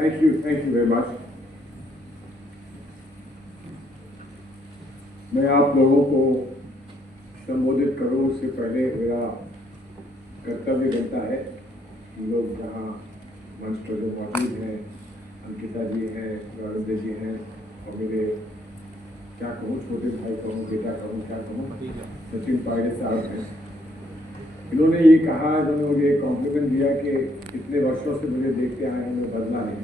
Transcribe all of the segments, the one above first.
Thank you very much. मैं आप लोगों को संबोधित करूं उससे पहले मेरा कर्तव्य बनता है। लोग जहां मंच पर जो मौजूद हैं, अंकिता जी हैं, राजेंद्र जी हैं और मेरे क्या कहूँ, छोटे भाई कहूँ, बेटा कहूँ, क्या कहूँ, सचिन पायलट साहब हैं। इन्होंने ये कहा, इन्होंने मुझे कॉम्प्लीमेंट दिया कि इतने वर्षों से मुझे देखते आए हैं, मैं बदला नहीं।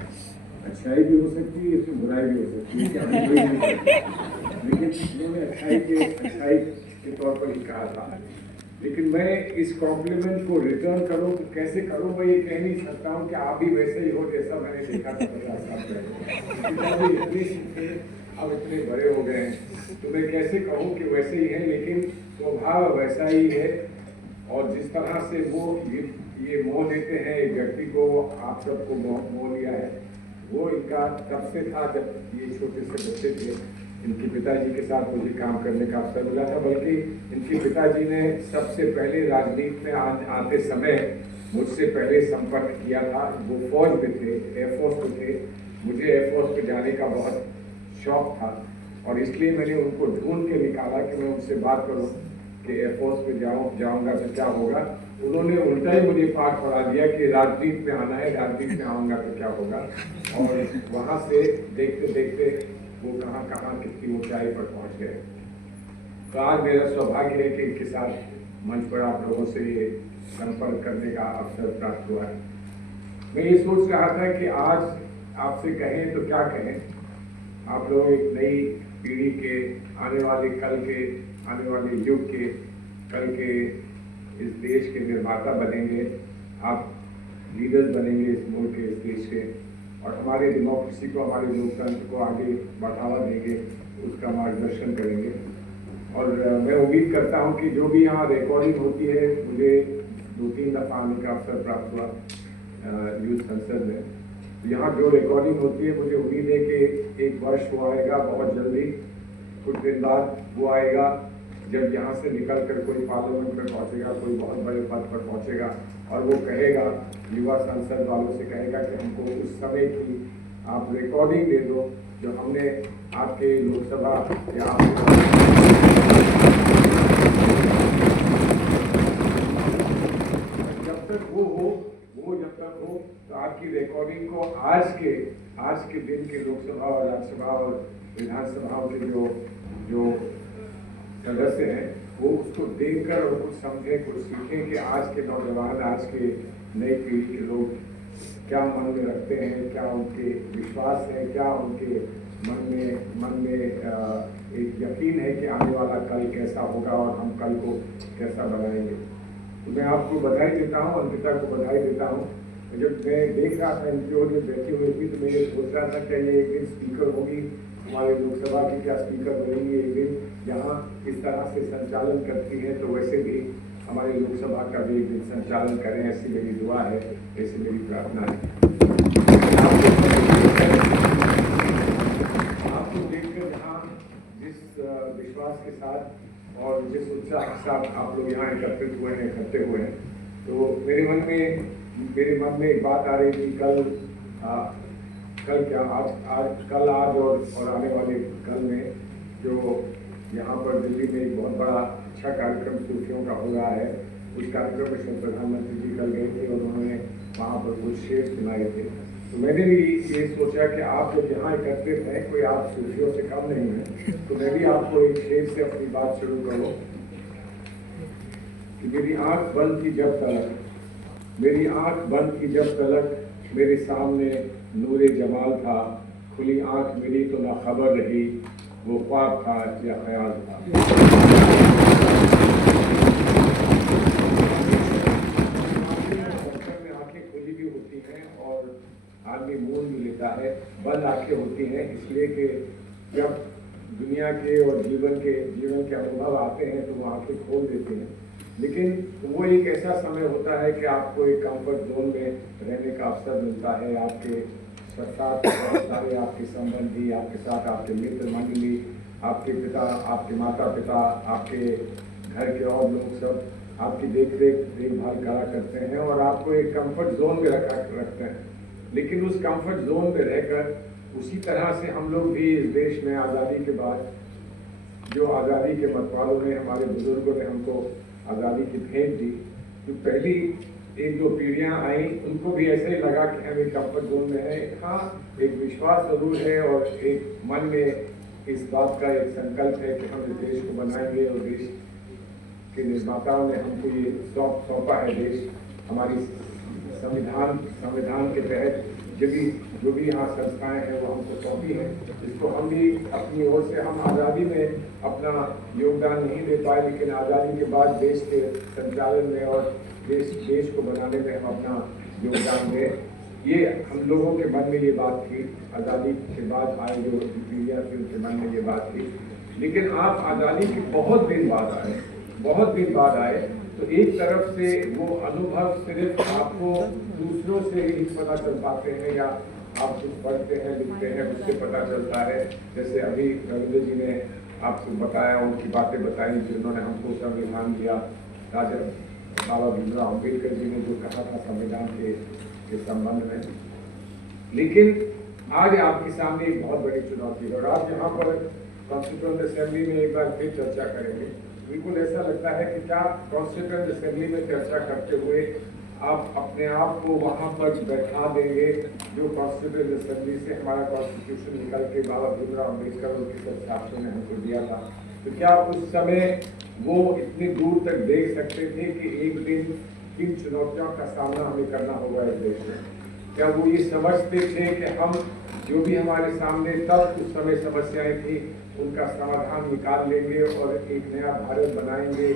अच्छाई भी हो सकती है, इसमें बुराई भी हो सकती है, क्या लेकिन इन्होंने अच्छाई के तौर पर ही कहा था। लेकिन मैं इस कॉम्प्लीमेंट को रिटर्न करूं तो कैसे करूं, मैं ये कह नहीं सकता हूं कि आप भी वैसे ही हो जैसा मैंने देखा था 50 साल पहले। इतने सीखे, अब इतने बड़े हो गए हैं, तो मैं कैसे कहूं कि वैसे ही है, लेकिन स्वभाव वैसा ही है। और जिस तरह से वो ये मोह लेते हैं एक व्यक्ति को, आप सबको मोह लिया है, वो इनका तब से था जब ये छोटे से बच्चे थे। इनके पिताजी के साथ मुझे काम करने का अवसर मिला था, बल्कि इनके पिताजी ने सबसे पहले राजनीति में आते समय मुझसे पहले संपर्क किया था। वो फौज में थे, एयरफोर्स में थे। मुझे एयरफोर्स में जाने का बहुत शौक था और इसलिए मैंने उनको ढूंढ के निकाला कि मैं उनसे बात करूं कि एयरफोर्स में जाऊंगा तो क्या होगा। उन्होंने उल्टा ही मुझे पाठ पढ़ा दिया कि राजनीति में आना है, राजनीति में आऊँगा तो क्या होगा। और वहाँ से देखते देखते वो कहाँ कितनी ऊंचाई पर पहुँच गए। तो आज मेरा सौभाग्य है कि इनके साथ मंच पर आप लोगों से ये संपर्क करने का अवसर प्राप्त हुआ है। मैं ये सोच रहा था कि आज आपसे कहें तो क्या कहें। आप लोग एक नई पीढ़ी के, आने वाले कल के, आने वाले युग के, कल के इस देश के निर्माता बनेंगे। आप लीडर्स बनेंगे इस मुल्क के, इस देश के, और हमारे डेमोक्रेसी को, हमारे लोकतंत्र को आगे बढ़ावा देंगे, उसका मार्गदर्शन करेंगे। और मैं उम्मीद करता हूं कि जो भी यहाँ रिकॉर्डिंग होती है, मुझे 2-3 दफ़ा आने का अवसर प्राप्त हुआ यूथ संसद में। यहाँ जो रिकॉर्डिंग होती है, मुझे उम्मीद है कि एक वर्ष वो आएगा बहुत जल्दी, कुछ दिन बाद वो आएगा जब यहाँ से निकल कर कोई पार्लियामेंट में पहुँचेगा, कोई बहुत बड़े पद पर पहुँचेगा और वो कहेगा, युवा संसद वालों से कहेगा कि हमको उस समय की आप रिकॉर्डिंग दे दो जो हमने आपके लोकसभा या जब तक हो तो आपकी रिकॉर्डिंग को आज के दिन के लोकसभा और राज्यसभा और विधानसभाओं के जो सदस्य हैं, वो उसको देखकर और कुछ समझें, कुछ सीखें कि आज के नौजवान, आज के नई पीढ़ी के लोग क्या मन में रखते हैं, क्या उनके विश्वास है, क्या उनके मन में एक यकीन है कि आने वाला कल कैसा होगा और हम कल को कैसा बनाएंगे। तो मैं आपको बधाई देता हूँ, अंकिता को बधाई देता हूँ। जब मैं देख रहा था इनकी ओर बैठी हुई थी, तो मैं ये सोच रहा था कि ये एक दिन स्पीकर होगी हमारे लोकसभा की, क्या स्पीकर बनेंगी एक दिन, जहाँ इस तरह से संचालन करती है, तो वैसे भी हमारे लोकसभा का भी एक दिन संचालन करें, ऐसी मेरी दुआ है, ऐसी मेरी प्रार्थना है। आपको देखकर यहाँ जिस विश्वास के साथ और जिस उत्साह के साथ आप लोग यहाँ एकत्रित हुए हैं, इकट्ठे हुए हैं, तो मेरे मन में एक बात आ रही थी। आज और आने वाले कल में जो यहाँ पर दिल्ली में एक बहुत बड़ा अच्छा कार्यक्रम सूफियों का हो रहा है, उस कार्यक्रम में सब प्रधानमंत्री जी कल गए थे और उन्होंने वहाँ पर कुछ शेर सुनाए थे। तो मैंने भी ये सोचा कि आप जब यहाँ एकत्रित हैं, कोई आप सूफियों से कम नहीं है, तो मैं भी आपको एक शेर से अपनी बात शुरू करूँ कि मेरी आँख बंद की जब तलक मेरे सामने नूरे जमाल था, खुली आँख मेरी तो ना खबर रही वो ख्वाब था या ख्याल था। आंखें खुली भी होती हैं और आदमी मूंद भी लेता है, बंद आंखें होती हैं इसलिए कि जब दुनिया के और जीवन के अनुभव आते हैं तो वो आंखें खोल देते हैं। लेकिन वो एक ऐसा समय होता है कि आपको एक कंफर्ट जोन में रहने का अवसर मिलता है। आपके साथ सारे आपके संबंधी, आपके साथ आपके मित्र मंडली, आपके पिता, आपके माता पिता, आपके घर के और लोग सब आपकी देखभाल करा करते हैं और आपको एक कंफर्ट जोन में रखते हैं। लेकिन उस कंफर्ट जोन में रहकर उसी तरह से हम लोग भी इस देश में आज़ादी के बाद, जो आज़ादी के मतवालों ने, हमारे बुजुर्गों ने हमको आज़ादी की भेंट दी, तो पहली एक दो पीढ़ियां आई, उनको भी ऐसे ही लगा कि हम एक कंफर्ट जोन में हैं। हाँ, एक विश्वास जरूर है और एक मन में इस बात का एक संकल्प है कि हम इस देश को बनाएंगे, और देश के निर्माताओं ने हमको ये सौंपा है देश, हमारी संविधान के तहत जो भी यहाँ संस्थाएं हैं वो हमको सौंपी हैं, जिसको हम भी अपनी ओर से, हम आज़ादी में अपना योगदान नहीं दे पाए, लेकिन आज़ादी के बाद देश के संचालन में और देश को बनाने में हम अपना योगदान दें। ये हम लोगों के मन में ये बात थी, आज़ादी के बाद आए जो पीढ़ियाँ थी उनके मन में ये बात थी। लेकिन आप आज़ादी के बहुत दिन बाद आए, तो एक तरफ से वो अनुभव सिर्फ आपको दूसरों से ही पता चल पाते हैं, या आप कुछ पढ़ते हैं, लिखते हैं, उससे पता चलता है। जैसे अभी रविंद्र जी ने आपको बताया, उनकी बातें बताई जिन्होंने हमको संविधान दिया, राजा बाबा भीमराव अम्बेडकर जी ने जो कहा था संविधान के संबंध में। लेकिन आज आपके सामने एक बहुत बड़ी चुनौती है, और आप यहाँ पर कॉन्स्टिट्यूएंट असेंबली में एक बार फिर चर्चा करेंगे। बिल्कुल ऐसा लगता है कि क्या कॉन्स्टिट्यूएंट असेंबली में चर्चा करते हुए आप अपने आप को वहाँ पर बैठा देंगे जो कॉन्स्टिट्यूएंट असेंबली से हमारा कॉन्स्टिट्यूशन निकल के बाबा भीमराव अम्बेडकर और उनके शासकों ने हमको दिया था। तो क्या उस समय वो इतनी दूर तक देख सकते थे कि एक दिन किन चुनौतियों का सामना हमें करना होगा इस देश में? क्या वो ये समझते थे कि हम जो भी हमारे सामने तब उस समय समस्याएं थी उनका समाधान निकाल लेंगे और एक नया भारत बनाएंगे,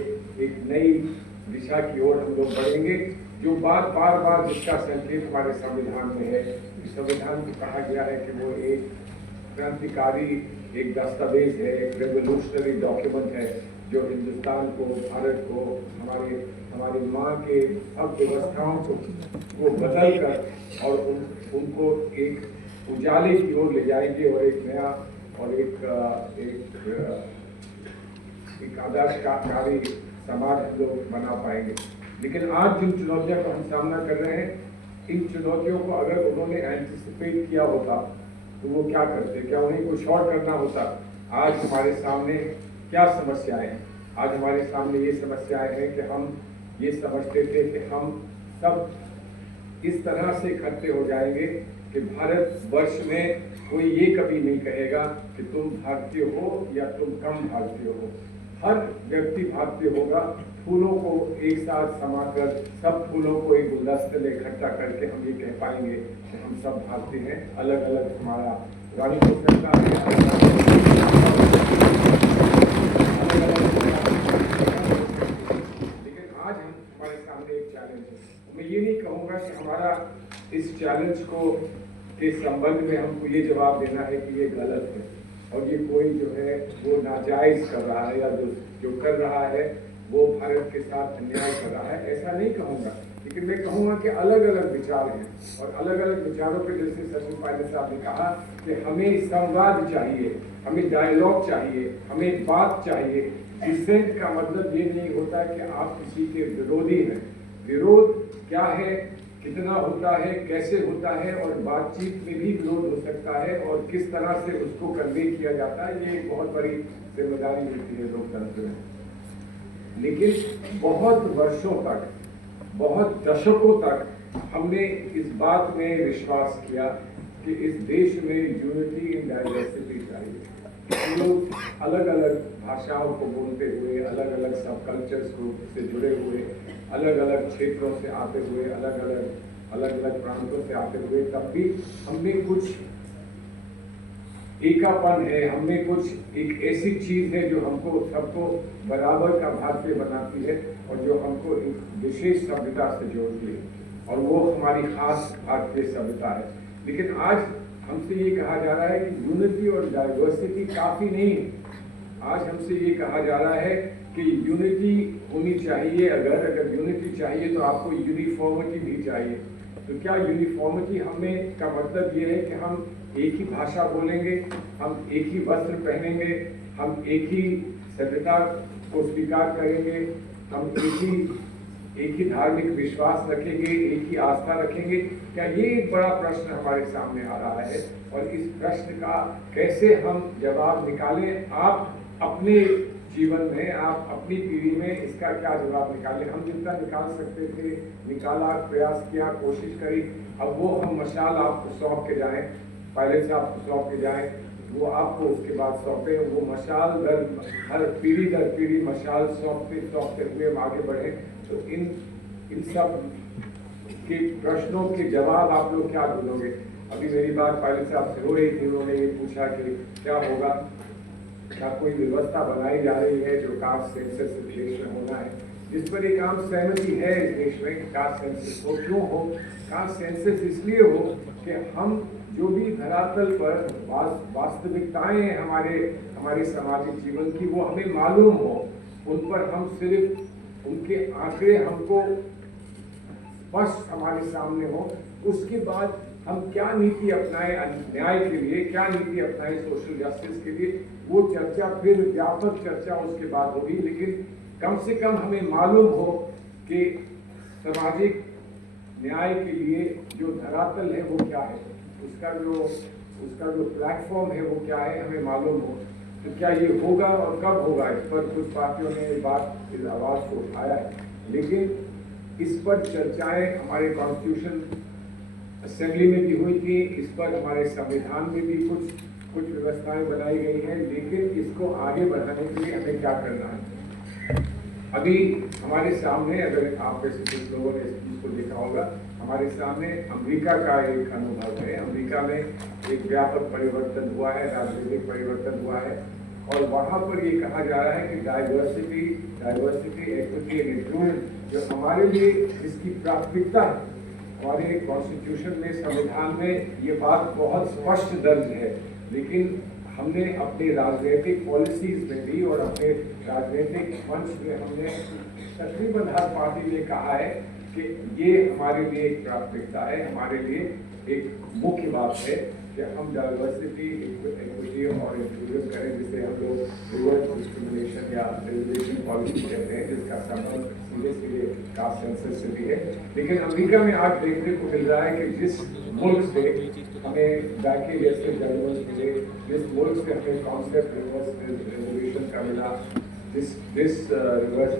एक नई दिशा की ओर हम लोग बढ़ेंगे, जो बार जिसका संकेत हमारे संविधान में है। संविधान को कहा गया है कि वो एक क्रांतिकारी एक दस्तावेज है, एक रेवोल्यूशनरी डॉक्यूमेंट है, जो हिंदुस्तान को, भारत को, हमारी माँ के अर्थव्यवस्थाओं को बदल कर और उनको एक उजाले की ओर ले जाएंगे और एक नया और एक आदर्शकारी समाज हम लोग बना पाएंगे। लेकिन आज जिन चुनौतियों का हम सामना कर रहे हैं, इन चुनौतियों को अगर उन्होंने एंटिसिपेट किया होता तो वो क्या करते? क्या उन्हें कुछ और करना होता? आज हमारे सामने क्या समस्याएं हैं? आज हमारे सामने ये समस्याएं हैं कि हम ये समझते थे कि हम सब इस तरह से इकट्ठे हो जाएंगे कि भारत वर्ष में कोई ये कभी नहीं कहेगा कि तुम भारतीय हो या तुम कम भारतीय हो। हर व्यक्ति भारतीय होगा। फूलों को एक साथ समाकर, सब फूलों को एक गुलदस्ते में इकट्ठा करके हम ये कह पाएंगे कि हम सब भारतीय हैं। अलग अलग हमारा रंग हो सकता है, लेकिन आज हमारे सामने एक चैलेंज है। मैं ये नहीं कहूँगा कि हमारा इस चैलेंज को के संबंध में हमको ये जवाब देना है कि ये गलत है और ये कोई जो है वो नाजायज कर रहा है, या जो कर रहा है वो भारत के साथ अन्याय कर रहा है, ऐसा नहीं कहूँगा। लेकिन मैं कहूँगा कि अलग अलग विचार हैं और अलग अलग विचारों पे, जैसे सचिन पायलट साहब ने कहा कि हमें संवाद चाहिए, हमें डायलॉग चाहिए, हमें बात चाहिए। डिसेंट का मतलब ये नहीं होता कि आप किसी के विरोधी हैं। विरोध क्या है, कितना होता है, कैसे होता है, और बातचीत में भी विरोध हो सकता है और किस तरह से उसको कन्वे किया जाता है, ये एक बहुत बड़ी जिम्मेदारी होती है लोकतंत्र में। लेकिन बहुत वर्षों तक, बहुत दशकों तक हमने इस बात में विश्वास किया कि इस देश में यूनिटी इन डाइवर्सिटी चाहिए। हम लोग अलग अलग भाषाओं को बोलते हुए, अलग अलग सब कल्चर्स को से जुड़े हुए, अलग अलग क्षेत्रों से आते हुए, अलग अलग प्रांतों से आते हुए, तब भी हमें कुछ एकापन है, हमें कुछ एक ऐसी चीज है जो हमको सबको बराबर का भारतीय बनाती है और जो हमको एक विशेष सभ्यता से जोड़ती है, और वो हमारी खास भारतीय सभ्यता है। लेकिन आज हमसे ये कहा जा रहा है कि यूनिटी और डाइवर्सिटी काफी नहीं है। आज हमसे ये कहा जा रहा है कि यूनिटी होनी चाहिए, अगर यूनिटी चाहिए तो आपको यूनिफॉर्मिटी भी चाहिए। तो क्या यूनिफॉर्मिटी हमें का मतलब ये है कि हम एक ही भाषा बोलेंगे, हम एक ही वस्त्र पहनेंगे, हम एक ही सभ्यता को स्वीकार करेंगे, हम एक ही धार्मिक विश्वास रखेंगे, एक ही आस्था रखेंगे? क्या ये एक बड़ा प्रश्न हमारे सामने आ रहा है, और इस प्रश्न का कैसे हम जवाब निकालें? आप अपने जीवन में, आप अपनी पीढ़ी में इसका क्या जवाब निकालें? हम जितना निकाल सकते थे निकाला, प्रयास किया, कोशिश करी। अब वो हम मशाल आपको सौंप के जाएं, पहले से आपको सौंप के जाएं, वो आपको उसके बाद सौंपे, वो मशाल हर पीढ़ी दर पीढ़ी मशाल सौंपते सौंपते हुए हम आगे बढ़े। तो इन सब के प्रश्नों के जवाब आप लोग क्या ढूंढोगे? अभी मेरी बात पायलट साहब से हो रही थी, उन्होंने ये पूछा कि क्या होगा, क्या कोई व्यवस्था बनाई जा रही है जो कास्ट सेंसस इस देश में होना है, जिस पर एक आम सहमति है इस देश में कि कास्ट सेंसस हो। क्यों हो कास्ट सेंसस? इसलिए हो कि हम जो भी धरातल पर वास्तविकताएं हैं हमारे सामाजिक जीवन की, वो हमें मालूम हो, उन पर हम सिर्फ उनके आंकड़े हमको स्पष्ट हमारे सामने हो, उसके बाद हम क्या नीति अपनाएं न्याय के लिए, क्या नीति अपनाएं सोशल जस्टिस के लिए, वो चर्चा फिर व्यापक चर्चा उसके बाद होगी। लेकिन कम से कम हमें मालूम हो कि सामाजिक न्याय के लिए जो धरातल है वो क्या है, उसका जो प्लेटफॉर्म है वो क्या है, हमें मालूम हो। तो क्या ये होगा और कब होगा, इस पर कुछ पार्टियों ने इस आवाज़ को उठाया है, लेकिन इस पर चर्चाएं हमारे कॉन्स्टिट्यूशन असेंबली में भी हुई थी, इस पर हमारे संविधान में भी कुछ व्यवस्थाएं बनाई गई हैं, लेकिन इसको आगे बढ़ाने के लिए हमें क्या करना है? अभी हमारे सामने, अगर आप जैसे कुछ लोगों ने इस चीज़ को देखा होगा, हमारे सामने अमेरिका का एक अनुभव है। अमेरिका में एक व्यापक परिवर्तन हुआ है, राजनीतिक परिवर्तन हुआ है, और वहाँ पर ये कहा जा रहा है कि डाइवर्सिटी, इक्विटी एंड इंक्लूजन जो हमारे लिए जिसकी प्राथमिकता है, हमारे कॉन्स्टिट्यूशन में, संविधान में ये बात बहुत स्पष्ट दर्ज है, लेकिन हमने अपने राजनीतिक पॉलिसीज में भी और अपने राजनीतिक मंच में हमने तकरीबन हर पार्टी ने कहा है कि ये हमारे लिए एक प्राथमिकता है, हमारे लिए एक मुख्य बात है कि हम डाइवर्सिटी, इक्विटी और इंक्लूजन करें, जिसे हम लोग रिवर्स डिस्क्रिमिनेशन या रिजर्वेशन पॉलिसी कहते हैं, जिसका संबंध सीधे कास्ट सेंसस से भी है। लेकिन अमेरिका में आज देखने को मिल रहा है कि जिस मुल्क से हमें बैके जैसे जर्नल्स मिले, जिस मुल्क से हमें कॉन्सेप्ट रिवर्स रिजर्वेशन का मिला, जिस रिवर्स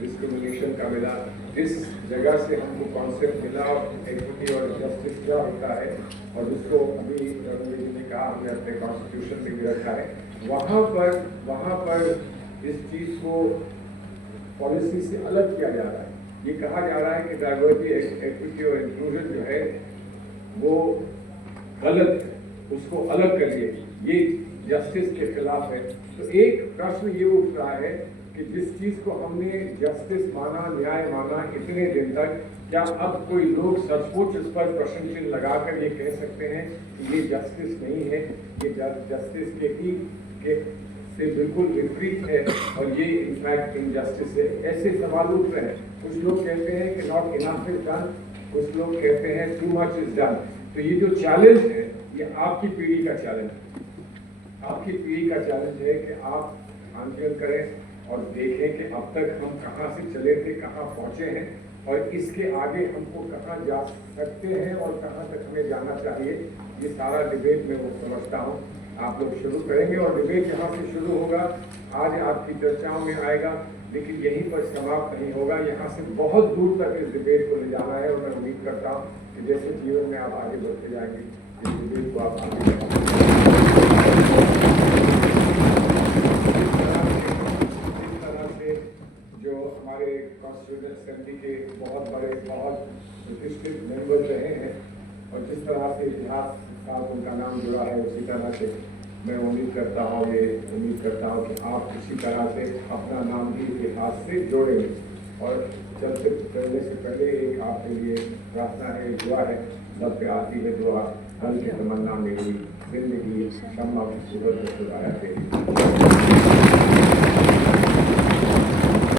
डिस्क्रिमिनेशन का मिला, जिस जगह से हमको कॉन्सेप्ट मिला इक्विटी और जस्टिस क्या होता है, और जिसको अभी रघुवीर जी ने कहा हमने अपने कॉन्स्टिट्यूशन में भी रखा है, वहाँ पर इस चीज़ को पॉलिसी से अलग किया जा रहा है। ये कहा जा रहा है कि डाइवर्सिटी, इक्विटी और इंक्लूजन जो है वो गलत है, उसको अलग करिए, ये जस्टिस के खिलाफ है। तो एक प्रश्न ये उठ रहा है कि जिस चीज़ को हमने जस्टिस माना, न्याय माना इतने दिन तक, क्या अब कोई लोग सचमुच इस पर प्रश्न चिन्ह लगाकर ये कह सकते हैं कि ये जस्टिस नहीं है, ये जस्टिस के से बिल्कुल विपरीत है और ये इनफैक्ट इनजस्टिस है? ऐसे सवाल उठ रहे हैं। कुछ लोग कहते हैं कि नॉट इनफ इज डन, कुछ लोग कहते हैं टू मच इज डन। तो ये जो चैलेंज है, ये आपकी पीढ़ी का चैलेंज है, आपकी पीढ़ी का चैलेंज है कि आप आंदोलन करें और देखें कि अब तक हम कहाँ से चले थे, कहाँ पहुँचे हैं, और इसके आगे हमको कहाँ जा सकते हैं और कहाँ तक हमें जाना चाहिए। ये सारा डिबेट मैं वो समझता हूँ आप लोग शुरू करेंगे, और डिबेट यहाँ से शुरू होगा, आज आपकी चर्चाओं में आएगा, लेकिन यहीं पर समाप्त नहीं होगा। यहाँ से बहुत दूर तक इस डिबेट को ले जाना है, और मैं उम्मीद करता हूँ कि जैसे जीवन में आप आगे बढ़ते जाएंगे, इस डिबेट को आप आगे जो हमारे कॉन्स्टिट्यूशन असेंबली के बहुत बड़े, बहुत प्रतिष्ठित मेंबर रहे हैं, और जिस तरह से इतिहास के साथ उनका नाम जुड़ा है, उसी तरह से मैं उम्मीद करता हूँ कि आप इसी तरह से अपना नाम भी इतिहास से जोड़ेंगे। और चलते चलने से पहले एक आपके लिए प्रार्थना है, दुआ है, सब पे आती है दुआ, कल की तमन्ना मेरी जिंदगी शम्मा की सूरत में सुधाया थे।